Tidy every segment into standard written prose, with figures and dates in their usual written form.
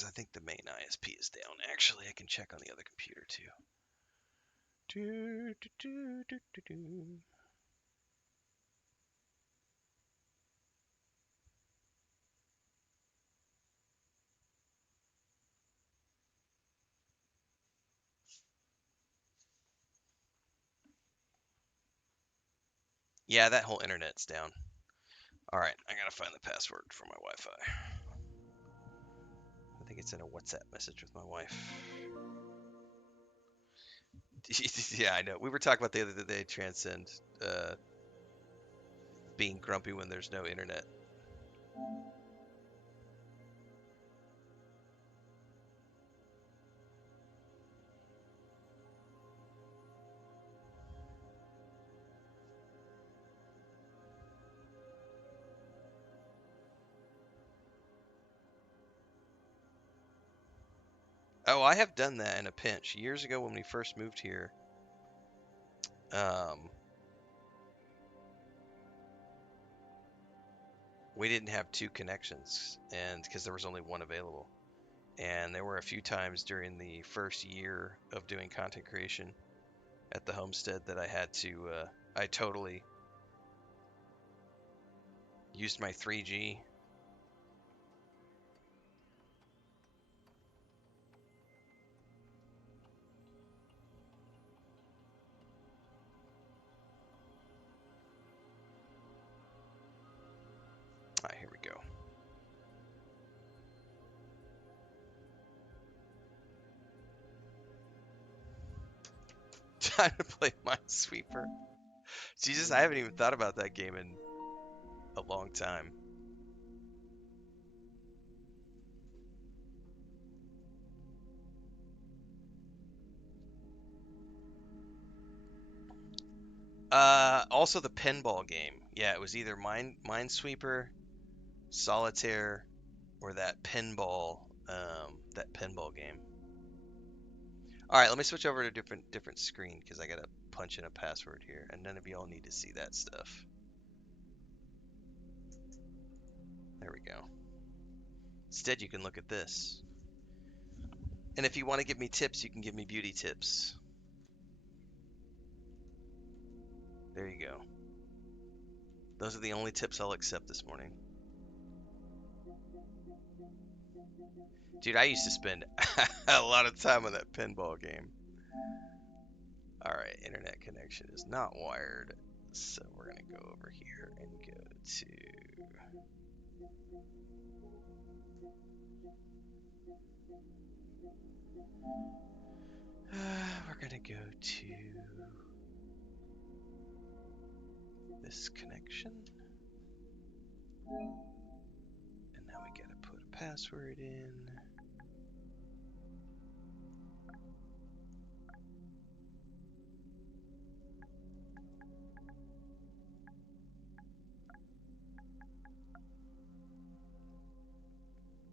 because I think the main ISP is down. Actually, I can check on the other computer too. Do, do, do, do, do, do. Yeah, that whole internet's down. All right, I gotta find the password for my Wi-Fi. I think it's in a WhatsApp message with my wife. Yeah, I know. We were talking about the other day, Transcend, being grumpy when there's no internet. Oh, I have done that in a pinch. Years ago when we first moved here, um, we didn't have two connections, and because there was only one available. And there were a few times during the first year of doing content creation at the homestead that I had to, I totally used my 3G. All right, here we go. Time to play Minesweeper. Jesus, I haven't even thought about that game in a long time. Also the pinball game. Yeah, it was either Minesweeper, Solitaire, or that pinball game. All right, let me switch over to different screen because I gotta punch in a password here, and none of y'all need to see that stuff. There we go. Instead, you can look at this. And if you want to give me tips, you can give me beauty tips. There you go. Those are the only tips I'll accept this morning. Dude, I used to spend a lot of time on that pinball game. All right, internet connection is not wired. So we're going to go over here and go to... we're going to go to this connection. And now we got to put a password in.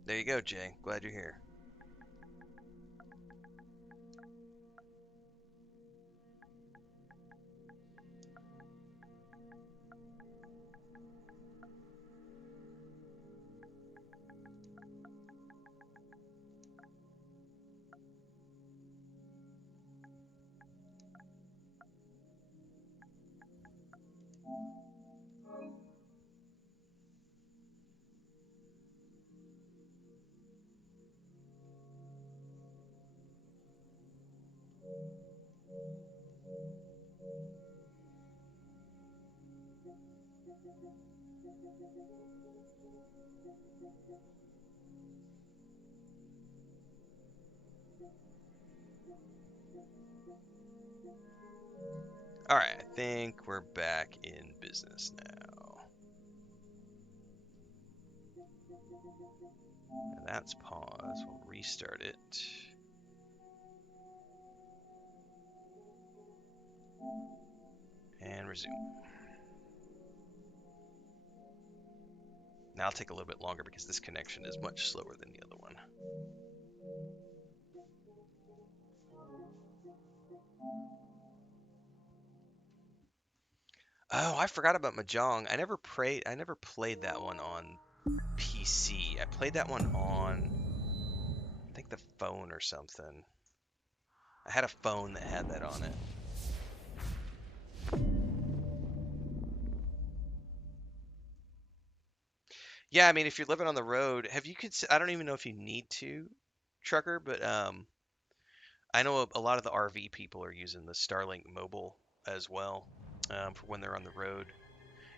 There you go, Jay. Glad you're here. All right, I think we're back in business now. And that's pause. We'll restart it. And resume. Now I'll take a little bit longer because this connection is much slower than the other one. Oh, I forgot about Mahjong. I never played that one on PC. I played that one on like the phone or something. I had a phone that had that on it. Yeah, I mean, if you're living on the road, have you I don't even know if you need to, trucker, but I know a lot of the RV people are using the Starlink mobile as well, for when they're on the road.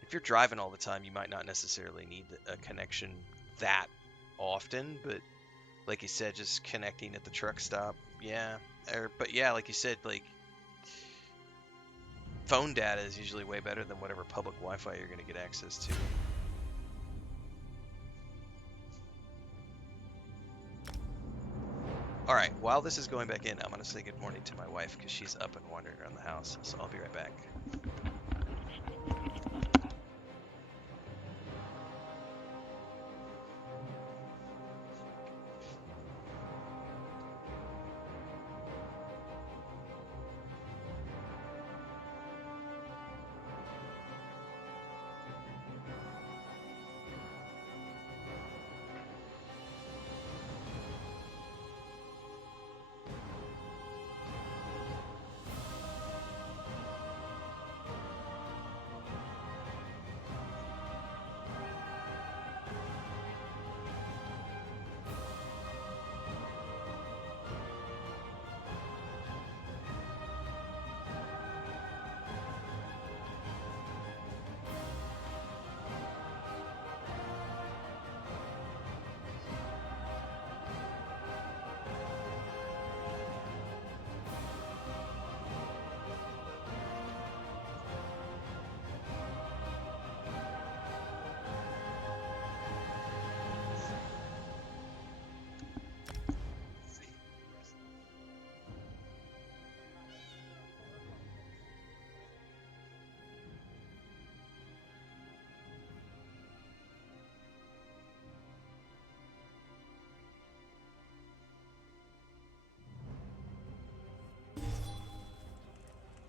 If you're driving all the time, you might not necessarily need a connection that often, but like you said, just connecting at the truck stop, yeah. But yeah, like you said, like phone data is usually way better than whatever public Wi-Fi you're going to get access to. All right, while this is going back in, I'm going to say good morning to my wife because she's up and wandering around the house. So I'll be right back.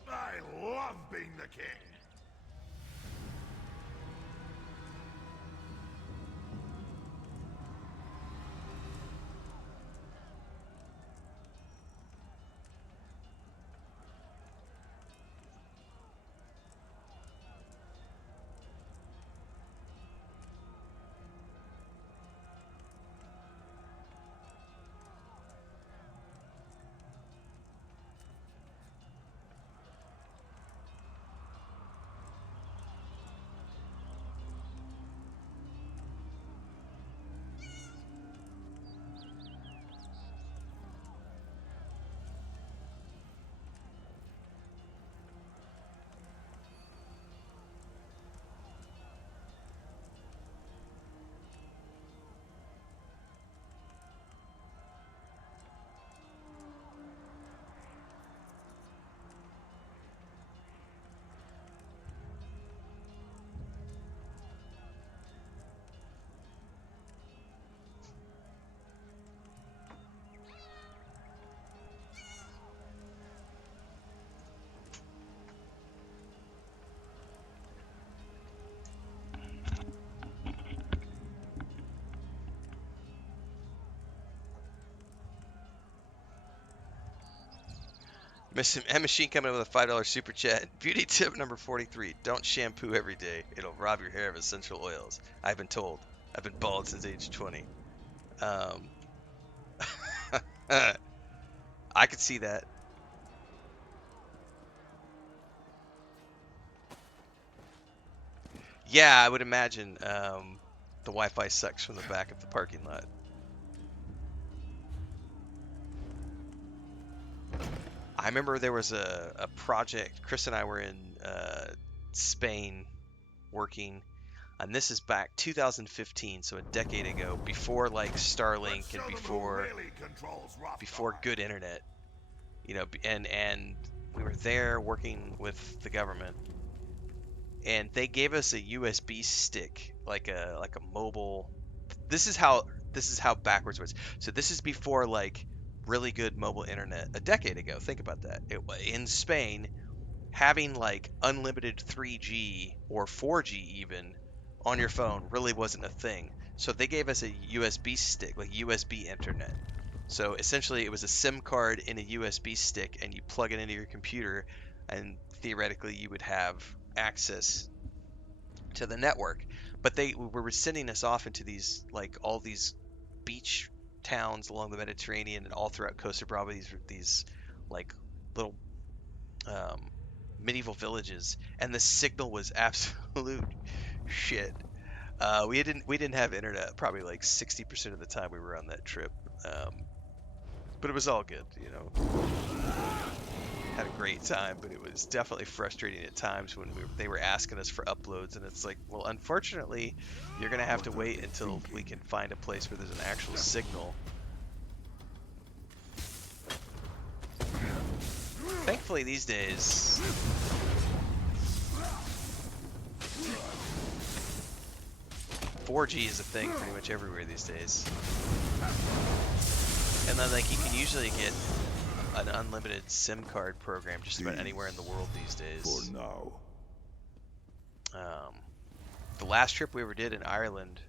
I love being the king. M Machine coming in with a $5 super chat. Beauty tip number 43: don't shampoo every day. It'll rob your hair of essential oils. I've been told. I've been bald since age 20. Um, I could see that. Yeah, I would imagine the Wi-Fi sucks from the back of the parking lot. I remember there was a project. Chris and I were in Spain working, and this is back 2015, so a decade ago, before like Starlink and before good internet. You know, and we were there working with the government, and they gave us a USB stick, like a mobile. This is how backwards it was. So this is before like really good mobile internet a decade ago. Think about that. In Spain, having like unlimited 3G or 4G even on your phone really wasn't a thing. So they gave us a USB stick, like USB internet. So essentially, it was a SIM card in a USB stick, and you plug it into your computer, and theoretically, you would have access to the network. But they were sending us off into these, like, all these beach towns along the Mediterranean and all throughout Costa Brava. These like little um, medieval villages, and the signal was absolute shit. We didn't have internet probably like 60% of the time we were on that trip. But it was all good, you know. Had a great time, but it was definitely frustrating at times when they were asking us for uploads, and it's like, well, unfortunately, you're gonna have to wait until we can find a place where there's an actual signal. Thankfully, these days, 4G is a thing pretty much everywhere these days. And then, like, you can usually get an unlimited SIM card program just about anywhere in the world these days. For now. The last trip we ever did in Ireland,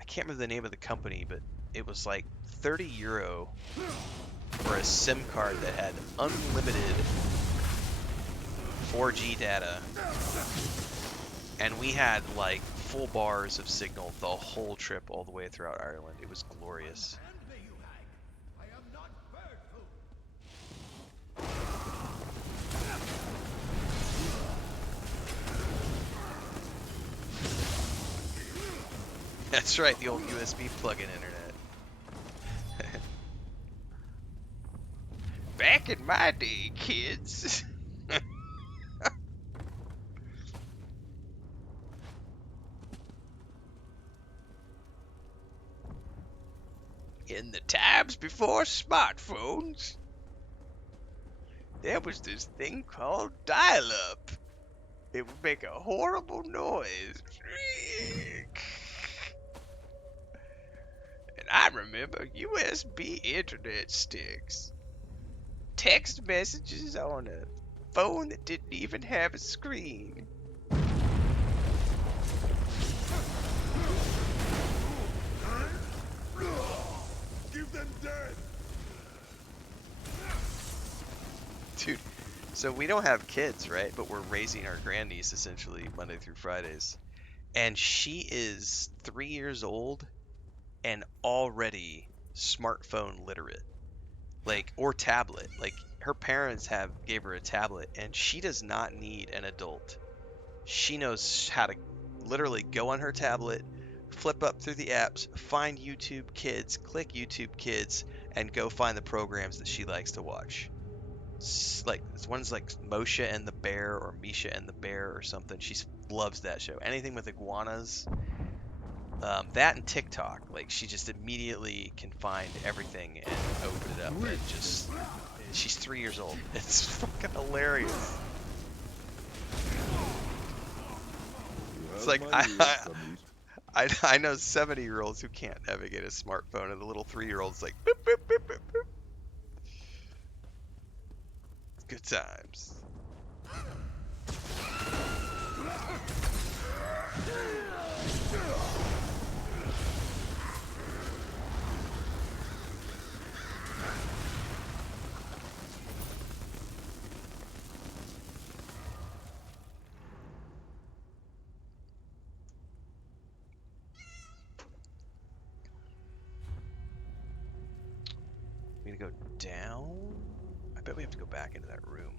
I can't remember the name of the company, but it was like €30 for a SIM card that had unlimited 4G data. And we had like full bars of signal the whole trip all the way throughout Ireland. It was glorious. That's right, the old USB plug-in internet. Back in my day, kids. In the times before smartphones, there was this thing called dial-up. It would make a horrible noise. And I remember USB internet sticks. Text messages on a phone that didn't even have a screen. Give them dead. Dude, so we don't have kids, right? But we're raising our grandniece essentially Monday through Fridays. And she is 3 years old and already smartphone literate. Like, or tablet. Like, her parents gave her a tablet, and she does not need an adult. She knows how to literally go on her tablet, flip up through the apps, find YouTube Kids, click YouTube Kids, and go find the programs that she likes to watch. Like, one's like Moshe and the Bear or Misha and the Bear or something. She loves that show. Anything with iguanas. That and TikTok. Like, she just immediately can find everything and open it up and just... She's 3 years old. It's fucking hilarious. It's like, I know 70-year-olds who can't navigate a smartphone, and the little 3-year-old's like, boop, boop, boop, boop, boop. Good times. We gonna go down? I bet we have to go back into that room.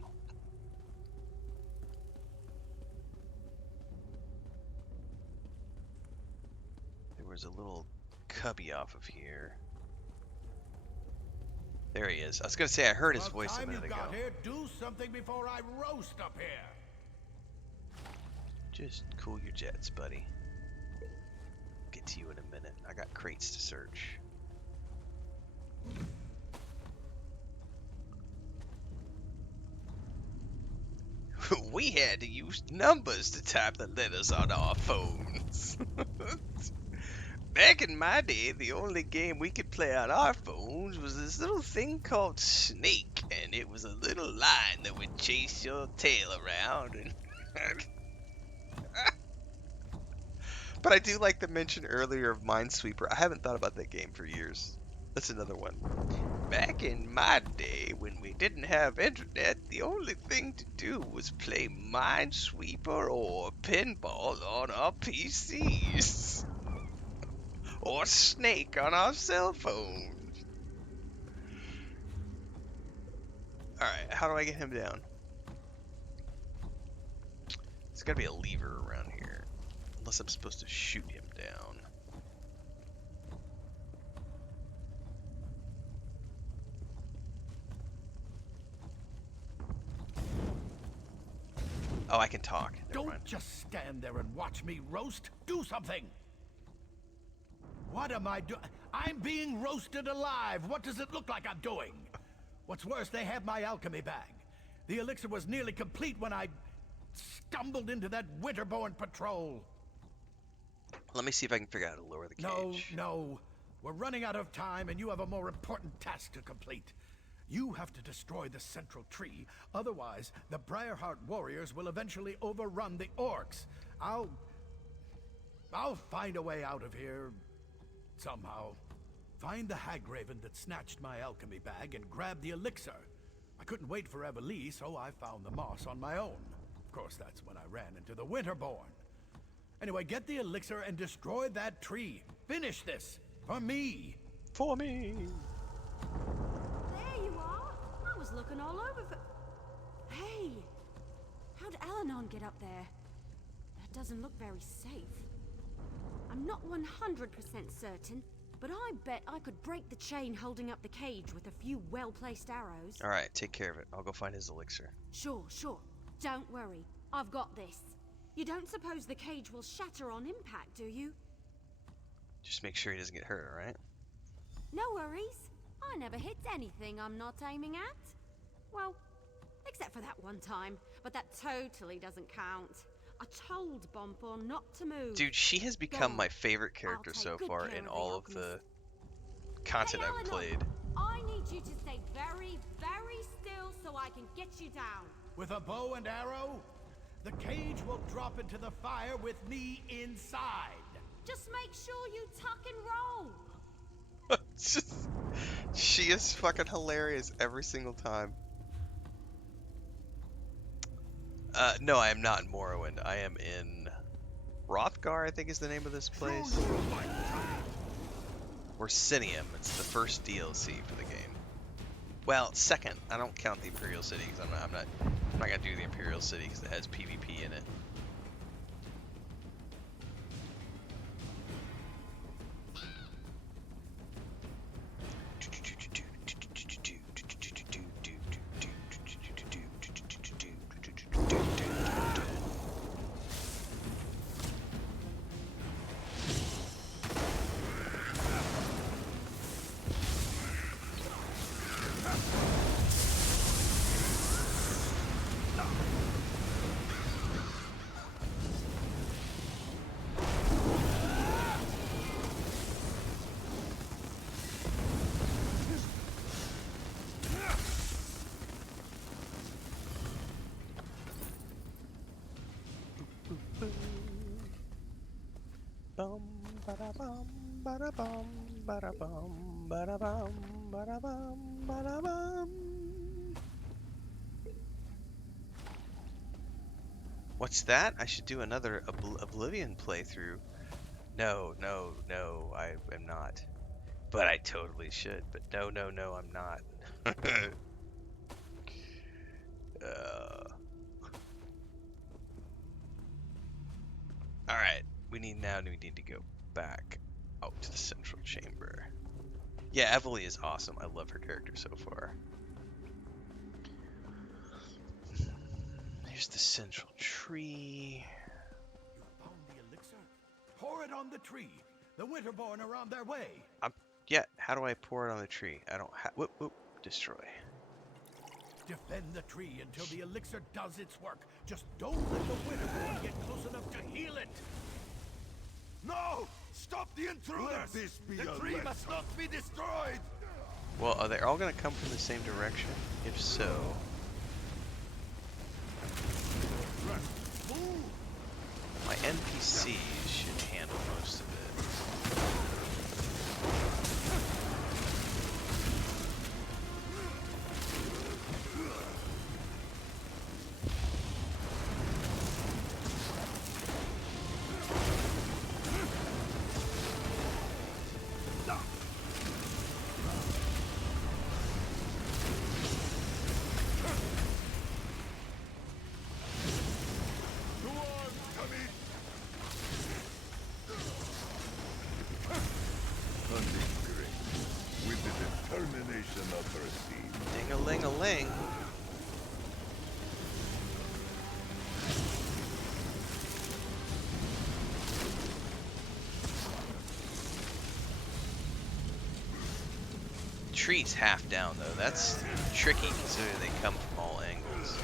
There was a little cubby off of here. There he is. I was gonna say I heard his voice a minute ago. Here, do something before I roast up here. Just cool your jets, buddy. Get to you in a minute. I got crates to search. We had to use numbers to type the letters on our phones. Back in my day, the only game we could play on our phones was this little thing called Snake, and it was a little line that would chase your tail around. And but I do like the mention earlier of Minesweeper. I haven't thought about that game for years. That's another one. Back in my day, when we didn't have internet, the only thing to do was play Minesweeper or pinball on our PCs. Or Snake on our cell phones. Alright, how do I get him down? There's gotta be a lever around here. Unless I'm supposed to shoot him down. Oh, I can talk. Never mind. Don't just stand there and watch me roast. Do something. What am I doing? I'm being roasted alive. What does it look like I'm doing? What's worse, they have my alchemy bag. The elixir was nearly complete when I stumbled into that winterborn patrol. Let me see if I can figure out how to lower the cage. No. We're running out of time and you have a more important task to complete. You have to destroy the central tree, otherwise the Briarheart warriors will eventually overrun the orcs. I'll find a way out of here somehow. Find the hag raven that snatched my alchemy bag and grab the elixir. I couldn't wait for Evely, so I found the moss on my own. Of course, that's when I ran into the Winterborn. Anyway, get the elixir and destroy that tree. Finish this for me. For me. There you are. I was looking all over for... Hey! How'd Alanon get up there? That doesn't look very safe. I'm not 100% certain, but I bet I could break the chain holding up the cage with a few well-placed arrows. Alright, take care of it. I'll go find his elixir. Sure. Don't worry. I've got this. You don't suppose the cage will shatter on impact, do you? Just make sure he doesn't get hurt, alright? No worries. I never hit anything I'm not aiming at. Well, except for that one time, but that totally doesn't count. I told Bonbon not to move. Dude, she has become my favorite character so far in all of the content I've played. I need you to stay very, very still so I can get you down. With a bow and arrow, the cage will drop into the fire with me inside. Just make sure you tuck and roll. She is fucking hilarious every single time. No, I am not in Morrowind. I am in Hrothgar, I think is the name of this place. Or Sinium. It's the first DLC for the game. Well, second. I don't count the Imperial City because I'm not gonna do the Imperial City because it has PvP in it. Bum bada bum bada bum bada bum bada bum bada bum bada bum. What's that? I should do another Oblivion playthrough. No, I am not. But I totally should. But no, I'm not. Alright. We need to go back out to the central chamber. Yeah, Evely is awesome. I love her character so far. Here's the central tree. You found the elixir? Pour it on the tree. The Winterborn are on their way. Yeah, how do I pour it on the tree? I don't have... Whoop. Destroy. Defend the tree until the elixir does its work. Just don't let the Winterborn get close enough to heal it. No! Stop the intruders! Let this be the a tree lesson. must not be destroyed! Well, are they all going to come from the same direction? If so... my NPCs should handle most of it. hunting great, with the determination of her seed. Ding-a-ling-a-ling. Tree's half down though. That's tricky considering they come from all angles.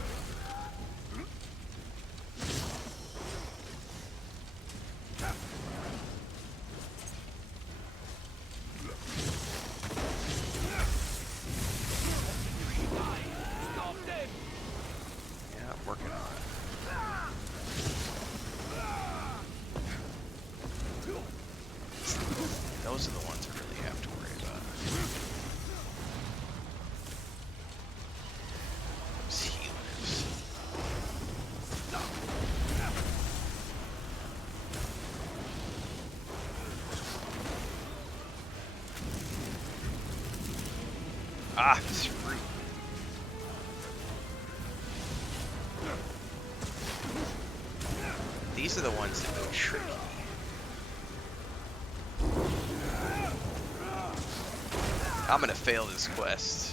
Yeah, I'm working on it. Those are the ones I really have to worry about. Those healers. Ah, this fruit. These are the ones that go tricky. I'm gonna fail this quest.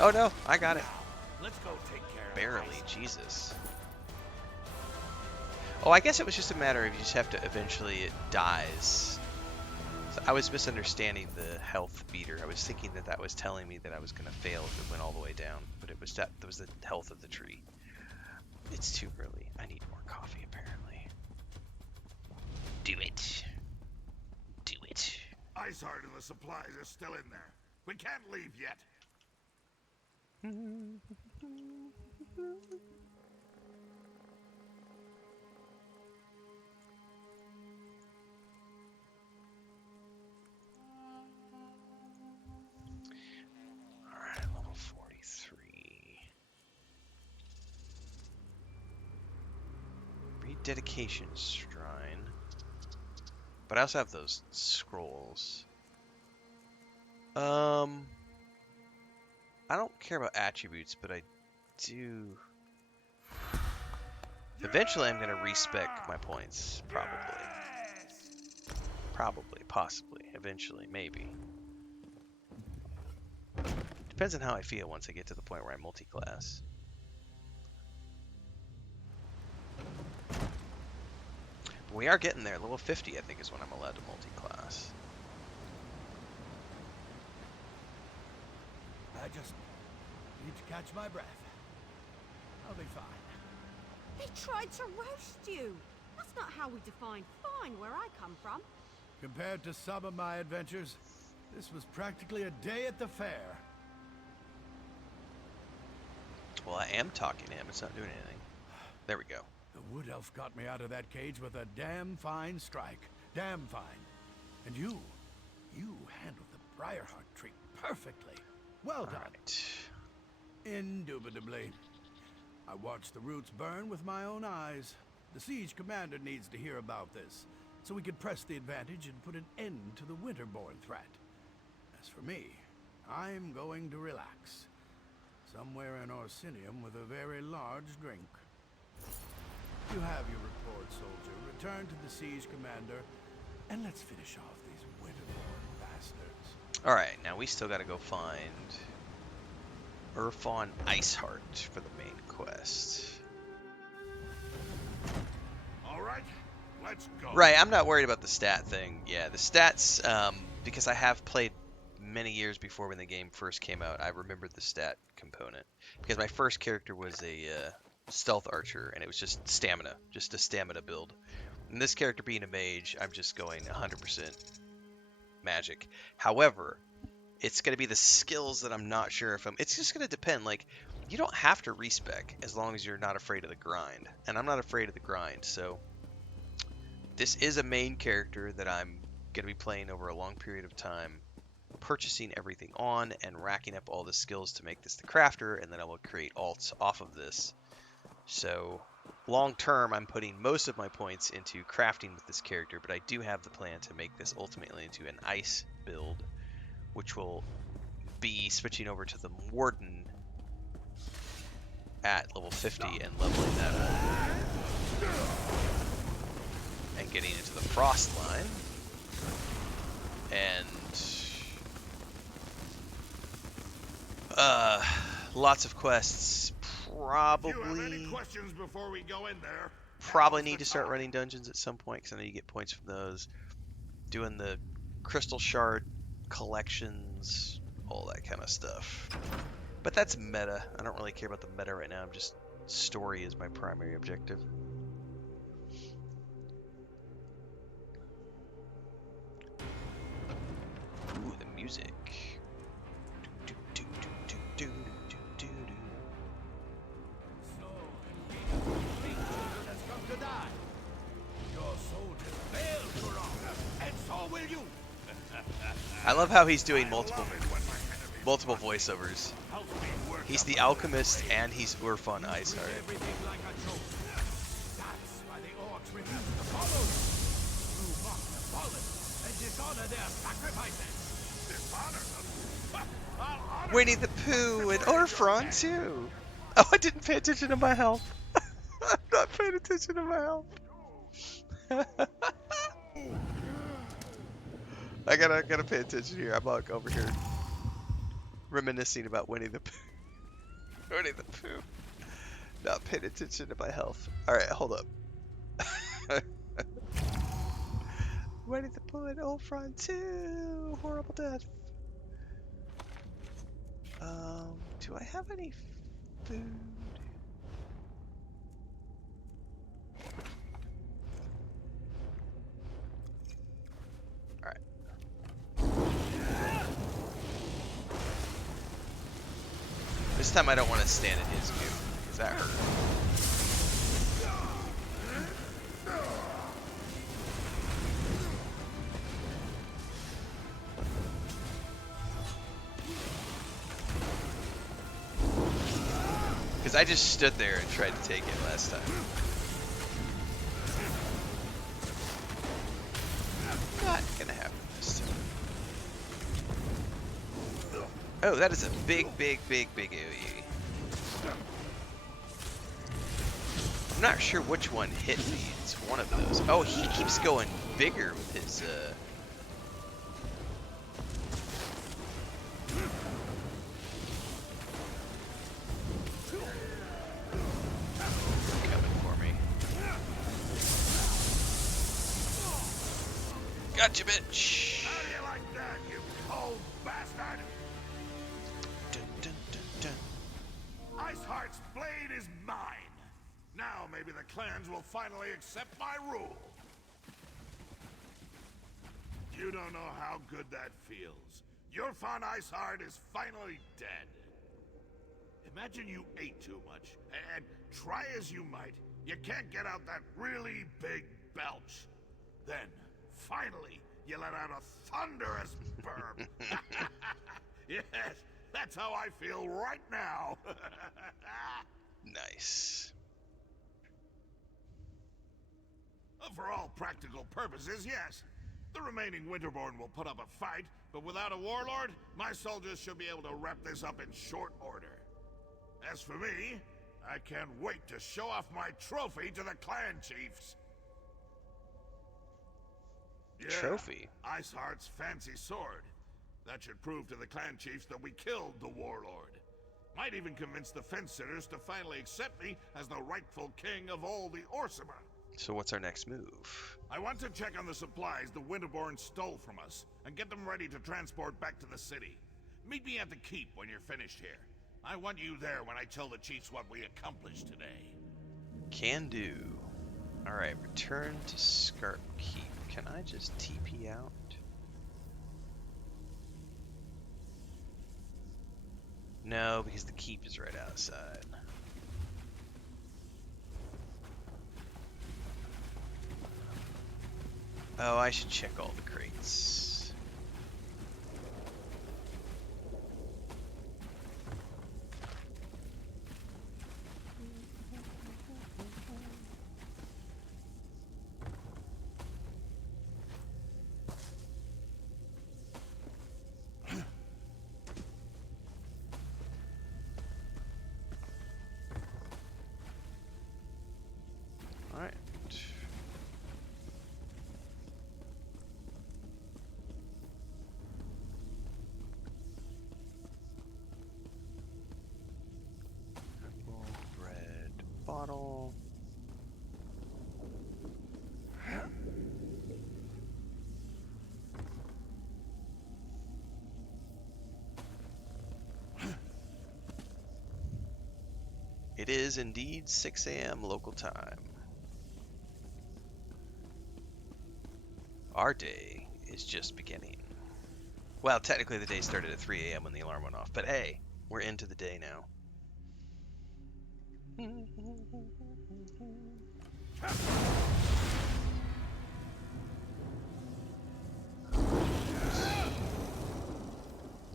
Oh no, I got it. Let's go take care of Barely, Jesus. Oh, I guess it was just a matter of you just have to eventually it dies. So I was misunderstanding the health meter. I was thinking that that was telling me that I was gonna fail if it went all the way down, but it was that was the health of the tree. It's too early. I need more coffee apparently. Do it. Do it. Ice Heart and the supplies are still in there. We can't leave yet. Alright, level 43. Rededication Shrine. But I also have those scrolls. I don't care about attributes, but I do. Eventually, I'm gonna respec my points. Probably. Probably. Possibly. Eventually. Maybe. Depends on how I feel once I get to the point where I'm multi-class. We are getting there. Level 50, I think, is when I'm allowed to multi-class. I just need to catch my breath. I'll be fine. They tried to roast you. That's not how we define fine where I come from. Compared to some of my adventures, this was practically a day at the fair. Well, I am talking to him. It's not doing anything. There we go. The wood elf got me out of that cage with a damn fine strike. Damn fine. And you handled the Briarheart tree perfectly. Well done. Alright. Indubitably. I watched the roots burn with my own eyes. The siege commander needs to hear about this, so we could press the advantage and put an end to the winterborn threat. As for me, I'm going to relax. Somewhere in Orsinium with a very large drink. You have your report, soldier. Return to the siege commander, and let's finish off these winterborn bastards. Alright, now we still gotta go find Urfon Iceheart for the main quest. All right, let's go. Right, I'm not worried about the stat thing. Yeah, the stats, because I have played many years before when the game first came out, I remembered the stat component. Because my first character was a stealth archer, and it was just stamina, just a stamina build. And this character being a mage, I'm just going 100% magic. However, it's going to be the skills that I'm not sure if I'm... It's just going to depend. Like, you don't have to respec as long as you're not afraid of the grind. And I'm not afraid of the grind, so... This is a main character that I'm going to be playing over a long period of time, purchasing everything on and racking up all the skills to make this the crafter, and then I will create alts off of this. So, long term, I'm putting most of my points into crafting with this character, but I do have the plan to make this ultimately into an ice build, which will be switching over to the Warden at level 50 and leveling that up. frost line. And lots of quests. If you have any Probably questions before we go in there, need to start running dungeons at some point because I know you get points from those. Doing the crystal shard collections, all that kind of stuff. But that's meta. I don't really care about the meta right now. I'm just story is my primary objective. Ooh, the music. Do, do, do, do, do, do, do, do. So, indeed, children has come to die. Your soldiers failed to honor, and so will you. I love how he's doing multiple voiceovers. He's the alchemist and he's Urfon Iceheart. Everything like a joke. That's why the orcs refuse to follow you. You mock the fallen and dishonor their sacrifices. dishonor them. I'll honor Winnie the Pooh and Orfron too. Oh, I didn't pay attention to my health. I'm not paying attention to my health. I gotta pay attention here. I'm like over here reminiscing about Winnie the Pooh. Winnie the Pooh. Not paying attention to my health. Alright, hold up. Winnie the Pooh and Orfron too. Horrible death. Do I have any food? Alright. This time I don't want to stand in his view, because that hurt. Because I just stood there and tried to take it last time. Not gonna happen this time. Oh, that is a big AoE. I'm not sure which one hit me. It's one of those. Oh, he keeps going bigger with his, coming for me. Gotcha, bitch! How do you like that, you cold bastard? Dun, dun, dun, dun. Iceheart's blade is mine. Now maybe the clans will finally accept my rule. You don't know how good that feels. Your fond Iceheart is finally dead. Imagine you ate too much, and try as you might, you can't get out that really big belch. Then, finally, you let out a thunderous burp. Yes, that's how I feel right now. Nice. For all practical purposes, yes. The remaining Winterborn will put up a fight, but without a warlord, my soldiers should be able to wrap this up in short order. As for me, I can't wait to show off my trophy to the clan chiefs. Yeah, Trophy? Iceheart's fancy sword. That should prove to the clan chiefs that we killed the warlord. Might even convince the fence-sitters to finally accept me as the rightful king of all the Orsima. So what's our next move? I want to check on the supplies the Winterborn stole from us, and get them ready to transport back to the city. Meet me at the keep when you're finished here. I want you there when I tell the chiefs what we accomplished today. Can do. Alright, return to Scarp Keep. Can I just TP out? No, because the keep is right outside. Oh, I should check all the crates. Alright. bottle. It is indeed 6 a.m. local time. Our day is just beginning. Well, technically the day started at 3 a.m. when the alarm went off, but hey, we're into the day now.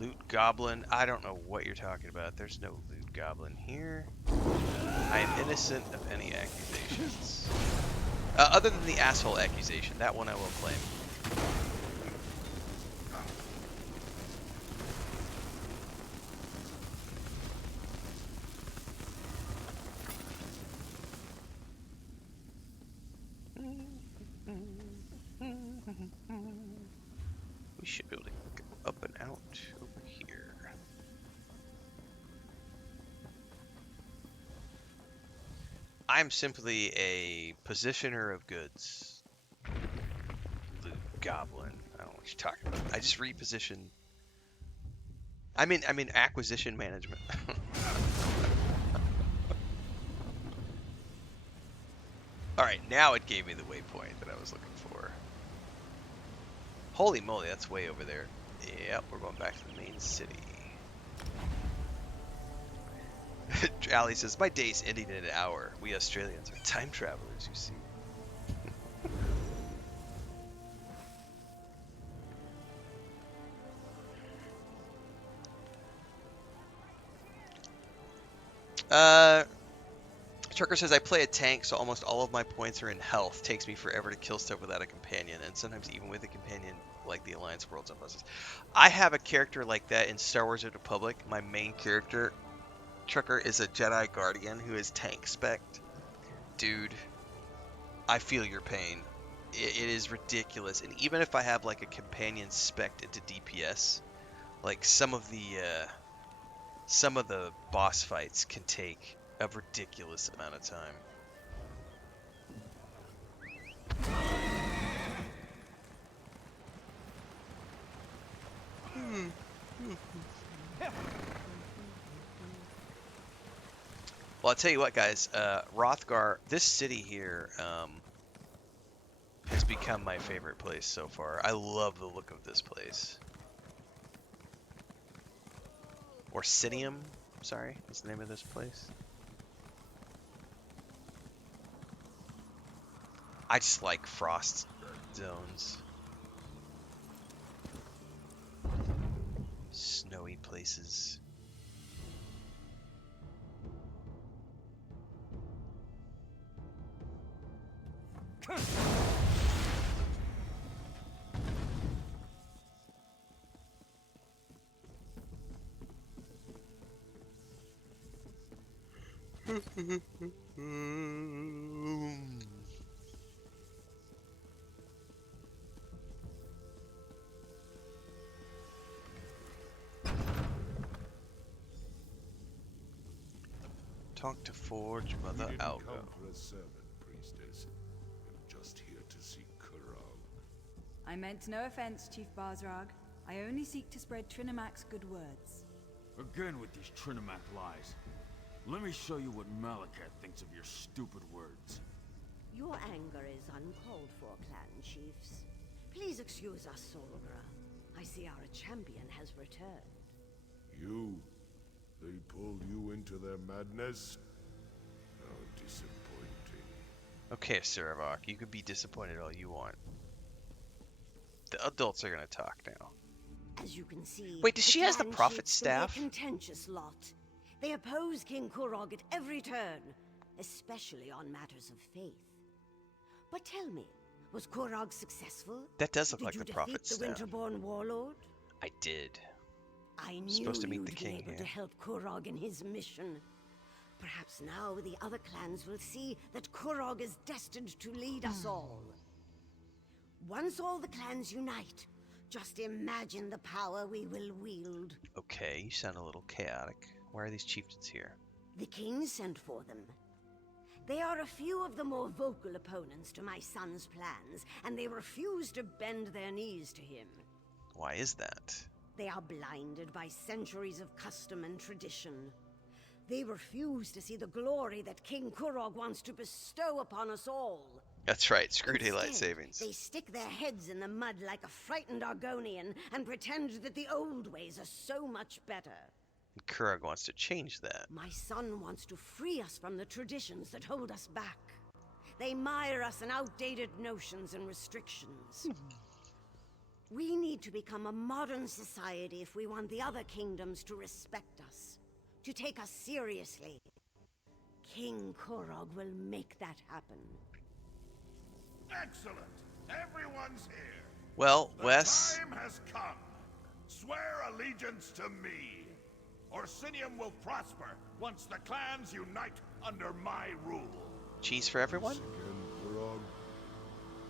Loot goblin. I don't know what you're talking about. There's no loot goblin here. I am innocent of any accusations. Other than the asshole accusation. That one I will claim. We should be able to go up and out over here. I'm simply a positioner of goods. Loot goblin. I don't know what you're talking about. I just reposition. I mean acquisition management. Alright, now it gave me the waypoint that I was looking for. Holy moly, that's way over there. Yep, we're going back to the main city. Ali says, my day's ending in an hour. We Australians are time travelers, you see. Trucker says, I play a tank, so almost all of my points are in health. Takes me forever to kill stuff without a companion, and sometimes even with a companion, like the Alliance Worlds and buses. I have a character like that in Star Wars: The Republic. My main character, Trucker, is a Jedi Guardian who is tank spec'd. Dude, I feel your pain. It is ridiculous, and even if I have like a companion spec'd into DPS, like some of the boss fights can take a ridiculous amount of time. Well, I'll tell you what, guys. Rothgar, this city here, has become my favorite place so far. I love the look of this place. Orsinium, sorry, is the name of this place. I just like frost zones. Snowy places. Talk to Forge Mother Algo. Come for a servant, priestess. You're just here to seek Kurog. I meant no offense, Chief Barzrag. I only seek to spread Trinimax's good words. Again with these Trinimac lies. Let me show you what Malakat thinks of your stupid words. Your anger is uncalled for, clan chiefs. Please excuse us, Solbra. I see our champion has returned. You? They pulled you into their madness? How disappointing. Okay, Saravok, you can be disappointed all you want. The adults are gonna talk now. As you can see, Wait, does she has the clan prophet chiefs can be a staff? contentious lot. They oppose King Kurog at every turn, especially on matters of faith. But tell me, was Kurog successful? That does look Did like you the defeat prophet the staff. Winterborn warlord? I did. I knew Supposed to meet you'd the king be able here. to help Kurog in his mission. Perhaps now the other clans will see that Kurog is destined to lead us all. Once all the clans unite, just imagine the power we will wield. Okay, you sound a little chaotic. Why are these chieftains here? The king sent for them. They are a few of the more vocal opponents to my son's plans, and they refuse to bend their knees to him. Why is that? They are blinded by centuries of custom and tradition. They refuse to see the glory that King Kurog wants to bestow upon us all. That's right, screw daylight Instead, savings. they stick their heads in the mud like a frightened Argonian and pretend that the old ways are so much better. Kurog wants to change that. My son wants to free us from the traditions that hold us back. They mire us in outdated notions and restrictions. We need to become a modern society if we want the other kingdoms to respect us, to take us seriously. King Kurog will make that happen. Excellent. Everyone's here. Well, The Wes, time has come. Swear allegiance to me. Orsinium will prosper once the clans unite under my rule. cheese for everyone? Again, Kurog.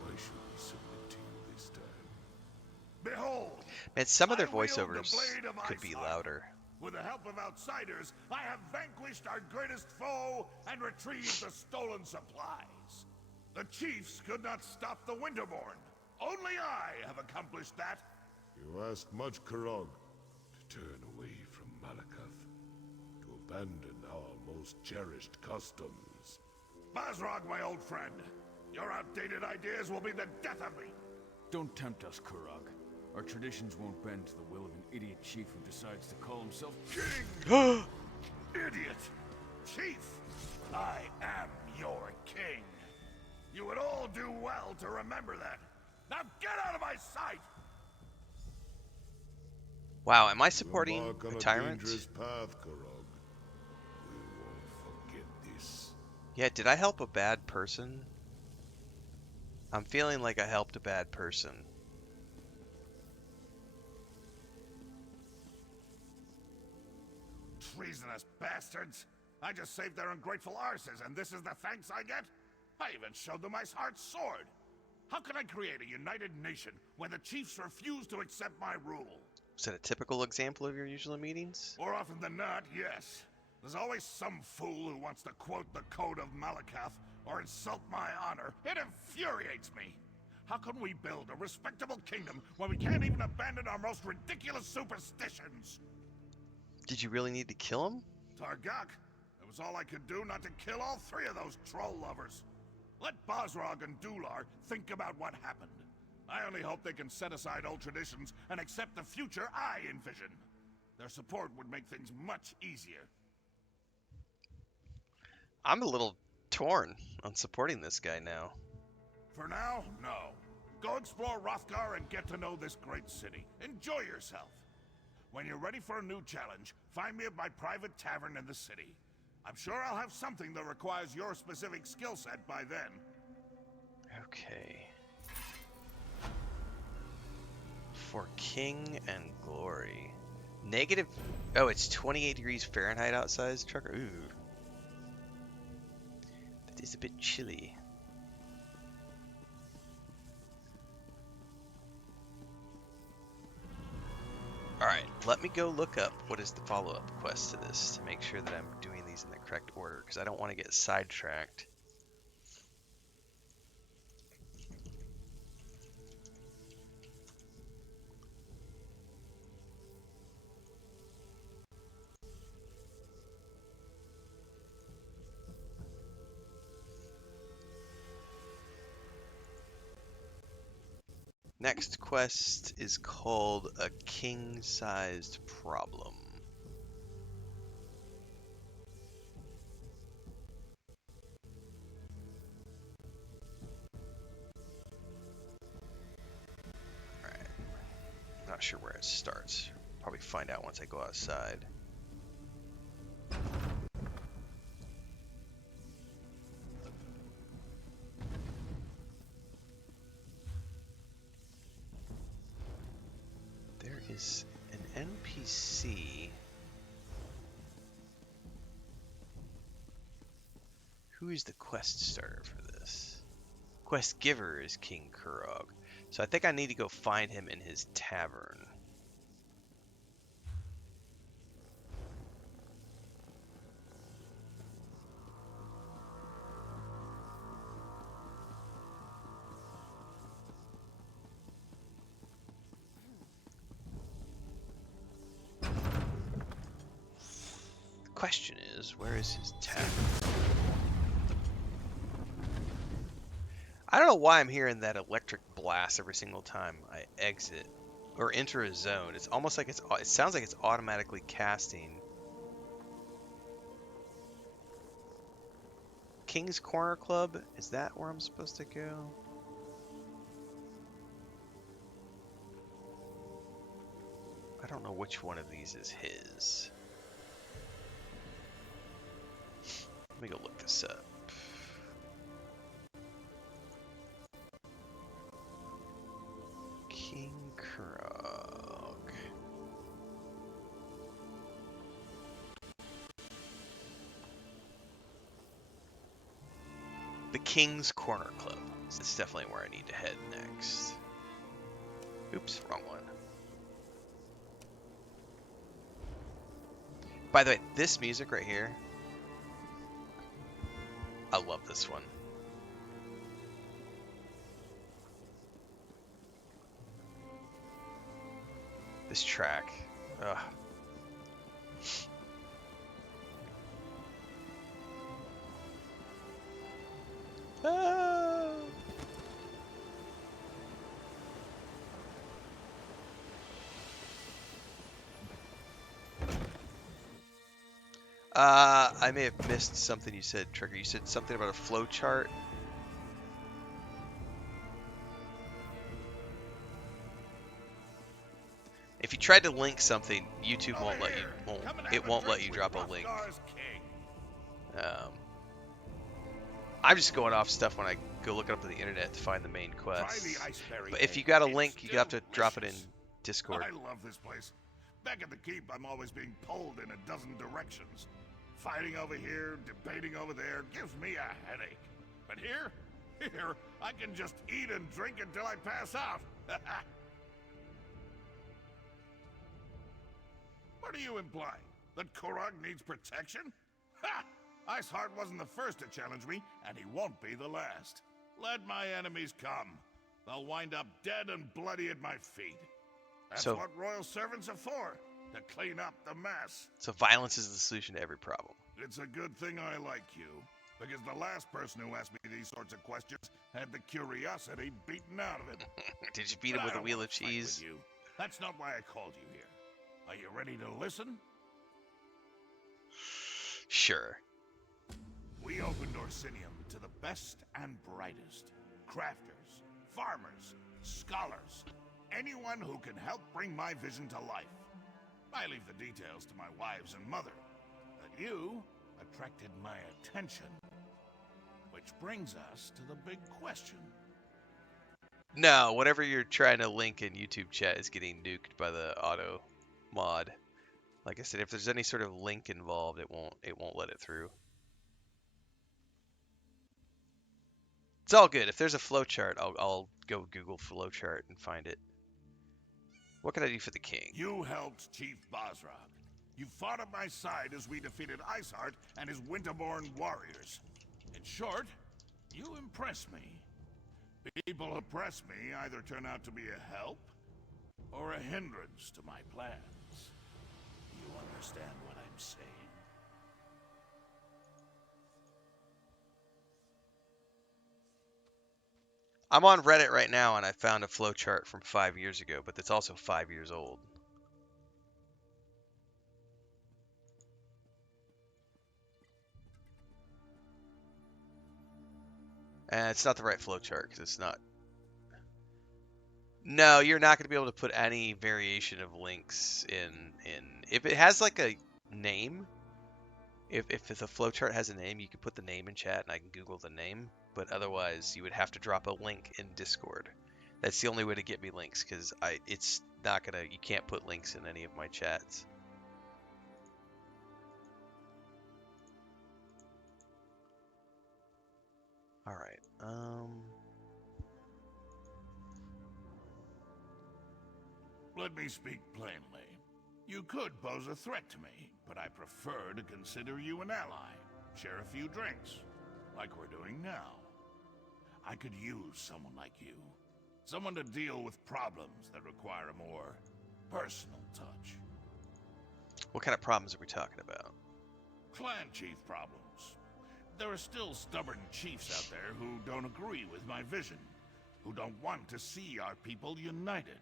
Why should we submit to you this time? Behold, Man, some of their I wield the voiceovers blade of could be Iceheart. louder. With the help of outsiders, I have vanquished our greatest foe and retrieved the stolen supplies. The chiefs could not stop the Winterborn. Only I have accomplished that. You asked much, Kurog, to turn away from Malakath, to abandon our most cherished customs. Basrog, my old friend, your outdated ideas will be the death of me. Don't tempt us, Kurog. Our traditions won't bend to the will of an idiot chief who decides to call himself King! Idiot! Chief! I am your king. You would all do well to remember that. Now get out of my sight! Wow, am I You supporting embark on a a tyrant? dangerous path, Kurog. We won't forget this. Yeah, did I help a bad person? I'm feeling like I helped a bad person. Treasonous bastards! I just saved their ungrateful arses, and this is the thanks I get? I even showed them Iceheart's sword. How can I create a united nation when the chiefs refuse to accept my rule? Is that a typical example of your usual meetings? More often than not, yes. There's always some fool who wants to quote the Code of Malakath or insult my honor. It infuriates me. How can we build a respectable kingdom when we can't even abandon our most ridiculous superstitions? Did you really need to kill him? Targak, it was all I could do not to kill all three of those troll lovers. Let Basrog and Dular think about what happened. I only hope they can set aside old traditions and accept the future I envision. Their support would make things much easier. I'm a little torn on supporting this guy now. For now, no. Go explore Rothgar and get to know this great city. Enjoy yourself. When you're ready for a new challenge, find me at my private tavern in the city. I'm sure I'll have something that requires your specific skill set by then. Okay. For King and Glory. Negative... Oh, it's 28 degrees Fahrenheit outside, trucker. Ooh. That is a bit chilly. Alright, let me go look up what is the follow-up quest to this to make sure that I'm doing these in the correct order, because I don't want to get sidetracked. Next quest is called A King-Sized Problem. Alright. Not sure where it starts. Probably find out once I go outside. Is an NPC who is the quest starter for this? Quest giver is King Kurog, so I think I need to go find him in his tavern. question is, where is his tavern? I don't know why I'm hearing that electric blast every single time I exit or enter a zone. It's almost like it sounds like it's automatically casting. King's Corner Club, is that where I'm supposed to go? I don't know which one of these is his. Let me go look this up. King Krog. The King's Corner Club. So that's definitely where I need to head next. Oops, wrong one. By the way, this music right here, I love this one. This track. Ugh. Ah. I may have missed something you said, Trigger. You said something about a flow chart. If you tried to link something, YouTube won't let you. It won't let you drop a link. I'm just going off stuff when I go look up on the internet to find the main quest. But if you got a link, you have to drop it in Discord. I love this place. Back at the keep, I'm always being pulled in a dozen directions. Fighting over here, debating over there, gives me a headache. But here, I can just eat and drink until I pass out. What are you implying? That Korog needs protection? Ha! Iceheart wasn't the first to challenge me, and he won't be the last. Let my enemies come. They'll wind up dead and bloody at my feet. That's what royal servants are for, to clean up the mess. So violence is the solution to every problem. It's a good thing I like you, because the last person who asked me these sorts of questions had the curiosity beaten out of it. Did you beat him with a wheel of cheese? That's not why I called you here. Are you ready to listen? Sure. We opened Orsinium to the best and brightest. Crafters, farmers, scholars. Anyone who can help bring my vision to life. I leave the details to my wives and mother. But you attracted my attention. Which brings us to the big question. No, whatever you're trying to link in YouTube chat is getting nuked by the auto mod. Like I said, if there's any sort of link involved, it won't let it through. It's all good. If there's a flowchart, I'll go Google flowchart and find it. What can I do for the king? You helped Chief Basrog. You fought at my side as we defeated Iceheart and his Winterborn warriors. In short, you impress me. People who oppress me either turn out to be a help or a hindrance to my plans. You understand what I'm saying? I'm on Reddit right now and I found a flowchart from 5 years ago, but it's also 5 years old. And it's not the right flowchart because it's not. No, you're not going to be able to put any variation of links in. If it has like a name, if the flowchart has a name, you can put the name in chat and I can Google the name. But otherwise, you would have to drop a link in Discord. That's the only way to get me links because it's not gonna. You can't put links in any of my chats. All right. Let me speak plainly. You could pose a threat to me, but I prefer to consider you an ally. Share a few drinks, like we're doing now. I could use someone like you. Someone to deal with problems that require a more personal touch. What kind of problems are we talking about? Clan chief problems. There are still stubborn chiefs out there who don't agree with my vision, who don't want to see our people united.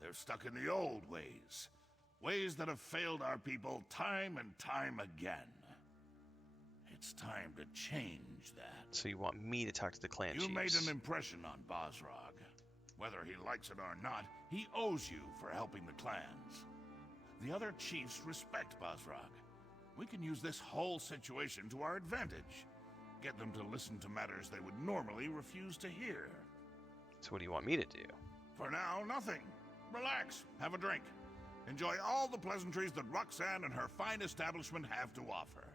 They're stuck in the old ways, ways that have failed our people time and time again. It's time to change that. So you want me to talk to the clan chiefs? You made an impression on Bosrog. Whether he likes it or not, he owes you for helping the clans. The other chiefs respect Bosrog. We can use this whole situation to our advantage. Get them to listen to matters they would normally refuse to hear. So what do you want me to do? For now, nothing. Relax, have a drink. Enjoy all the pleasantries that Roxanne and her fine establishment have to offer.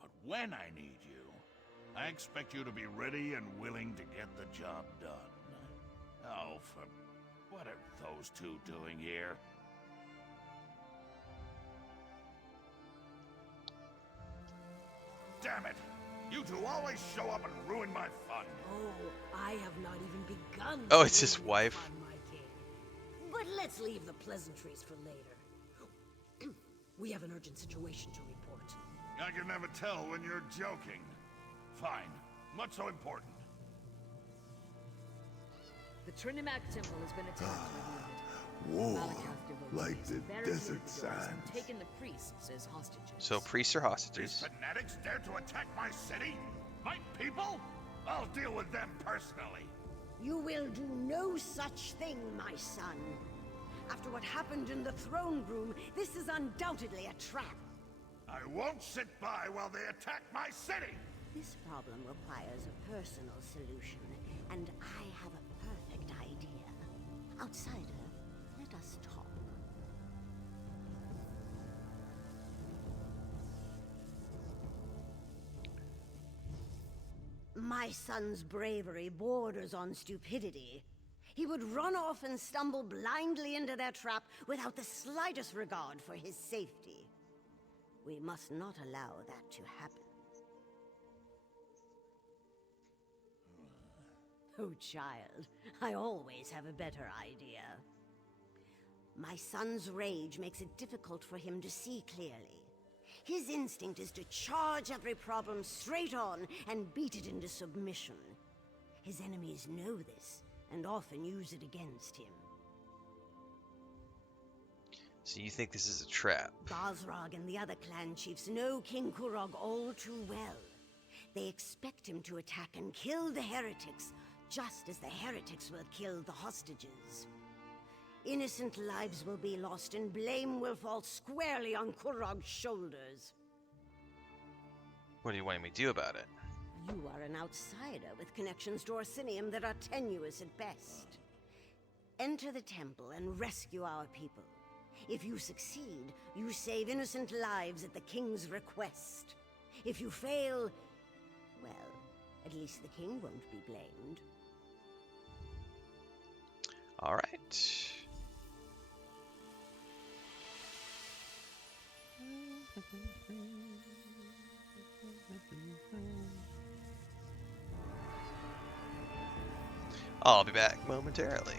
But when I need you, I expect you to be ready and willing to get the job done. Oh, for what are those two doing here? Damn it! You two always show up and ruin my fun. Oh, I have not even begun. Oh, it's his wife. Fun, my king. But let's leave the pleasantries for later. We have an urgent situation to report. I can never tell when you're joking. Fine. What's so important? The Trinimac Temple has been attacked with unit. War, Malakath devotees like the barricaded desert the doors and sands. taken the priests as hostages. So priests are These hostages. fanatics dare to attack my city? My people? I'll deal with them personally. You will do no such thing, my son. After what happened in the throne room, this is undoubtedly a trap. I won't sit by while they attack my city! This problem requires a personal solution, and I have a perfect idea. Outsider, let us talk. My son's bravery borders on stupidity. He would run off and stumble blindly into their trap without the slightest regard for his safety. We must not allow that to happen. Oh, child, I always have a better idea. My son's rage makes it difficult for him to see clearly. His instinct is to charge every problem straight on and beat it into submission. His enemies know this and often use it against him. So you think this is a trap? Bosrog and the other clan chiefs know King Kurog all too well. They expect him to attack and kill the heretics, just as the heretics will kill the hostages. Innocent lives will be lost and blame will fall squarely on Kurog's shoulders. What do you want me to do about it? You are an outsider with connections to Orsinium that are tenuous at best. Enter the temple and rescue our people. If you succeed, you save innocent lives at the king's request. If you fail, well, at least the king won't be blamed. All right. I'll be back momentarily.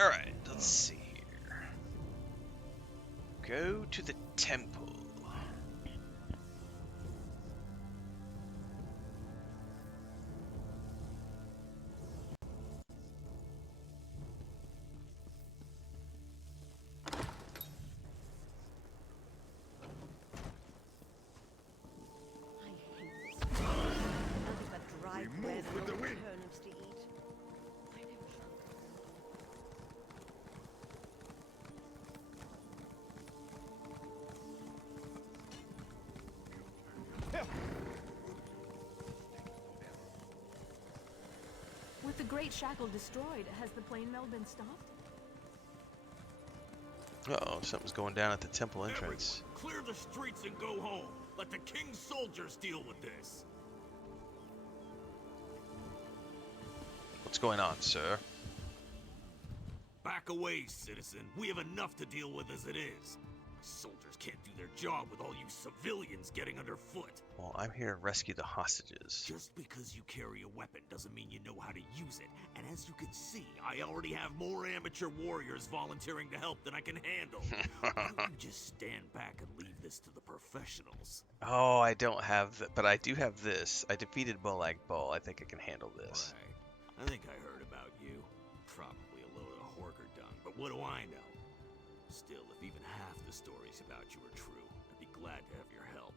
Alright, let's see here. Go to the temple. I hate this place. Nothing but dry We bread move with and the old wind. turnips to eat. I never shall With the Great Shackle destroyed, has the plane mill been stopped? Uh-oh, something's going down at the temple entrance. Everyone, clear the streets and go home. Let the king's soldiers deal with this. What's going on, sir? Back away, citizen. We have enough to deal with as it is. Soldiers can't do their job with all you civilians getting underfoot. Well, I'm here to rescue the hostages. Just because you carry a weapon doesn't mean you know how to use it. And as you can see, I already have more amateur warriors volunteering to help than I can handle. Why don't you just stand back and leave this to the professionals? Oh, I don't have that, but I do have this. I defeated Molag Bal. I think I can handle this. Right. I think I heard about you. Probably a load of horker dung, but what do I know? Still, if even half the stories about you are true, I'd be glad to have your help.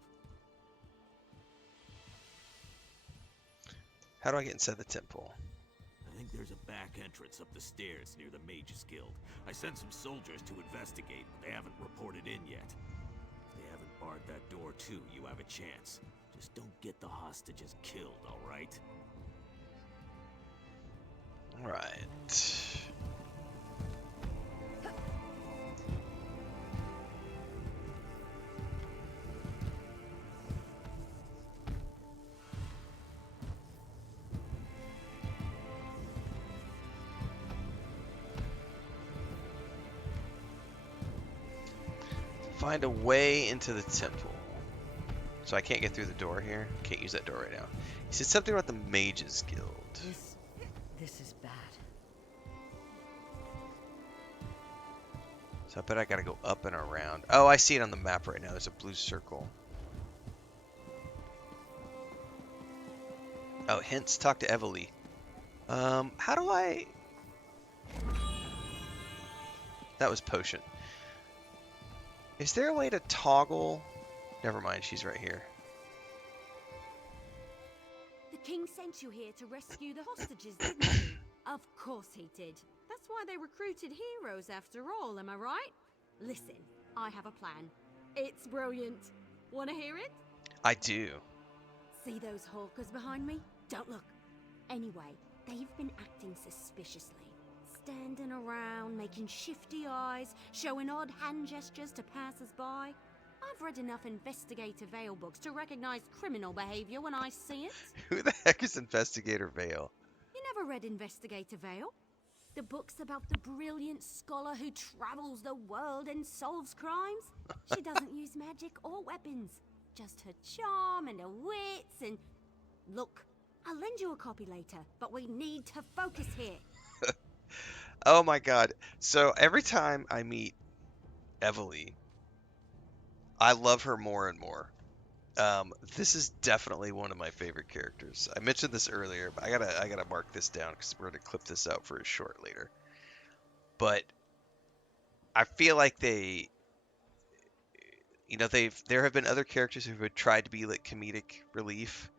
How do I get inside the temple? I think there's a back entrance up the stairs near the Mages Guild. I sent some soldiers to investigate, but they haven't reported in yet. If they haven't barred that door too, you have a chance. Just don't get the hostages killed, alright? Alright. Find a way into the temple. So I can't get through the door here. Can't use that door right now. He said something about the Mages Guild. This is bad. So I bet I gotta go up and around. Oh, I see it on the map right now. There's a blue circle. Oh, hence talk to Evely. How do I... That was potion. Is there a way to toggle? Never mind, she's right here. The king sent you here to rescue the hostages, didn't he? Of course he did. That's why they recruited heroes after all, am I right? Listen, I have a plan. It's brilliant. Wanna hear it? I do. See those hawkers behind me? Don't look. Anyway, they've been acting suspiciously. Standing around, making shifty eyes, showing odd hand gestures to passers-by. I've read enough Investigator Vale books to recognize criminal behavior when I see it. Who the heck is Investigator Vale? You never read Investigator Vale? The book's about the brilliant scholar who travels the world and solves crimes. She doesn't use magic or weapons. Just her charm and her wits and... Look, I'll lend you a copy later, but we need to focus here. Oh my god. So every time I meet Evely, I love her more and more. This is definitely one of my favorite characters. I mentioned this earlier, but I gotta mark this down because we're gonna clip this out for a short later. But I feel like there have been other characters who have tried to be like comedic relief,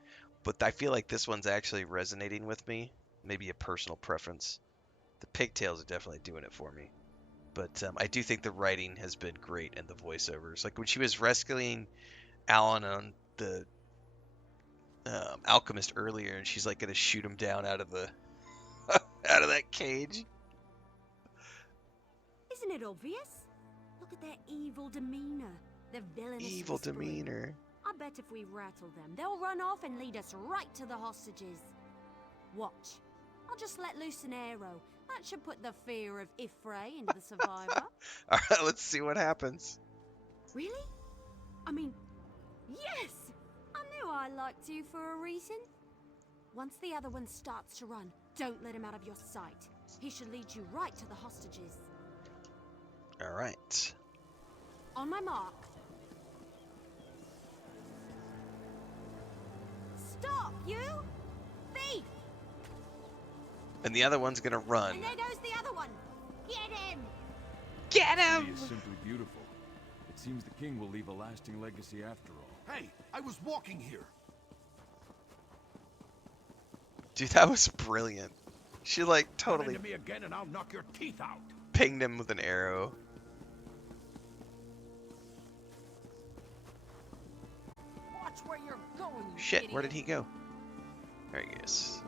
but I feel like this one's actually resonating with me. Maybe a personal preference. The pigtails are definitely doing it for me. But I do think the writing has been great and the voiceovers. Like when she was rescuing Alan on the alchemist earlier, and she's like gonna shoot him down out of the out of that cage. Isn't it obvious? Look at their evil demeanor, their villainous Evil whispering. demeanor. I bet if we rattle them, they'll run off and lead us right to the hostages. Watch. I'll just let loose an arrow. That should put the fear of Ifray into the survivor. All right, let's see what happens. Really? I mean, yes! I knew I liked you for a reason. Once the other one starts to run, don't let him out of your sight. He should lead you right to the hostages. All right. On my mark. Stop, you! Thief! And the other one's gonna run. And there goes the other one. Get him! Get The him! city is simply beautiful. It seems the king will leave a lasting legacy after all. Hey, I was walking here. Dude, that was brilliant. She like Run totally into me again and I'll knock your teeth out. pinged him with an arrow. Watch where you're going, you Shit, idiot. where did he go? There he is.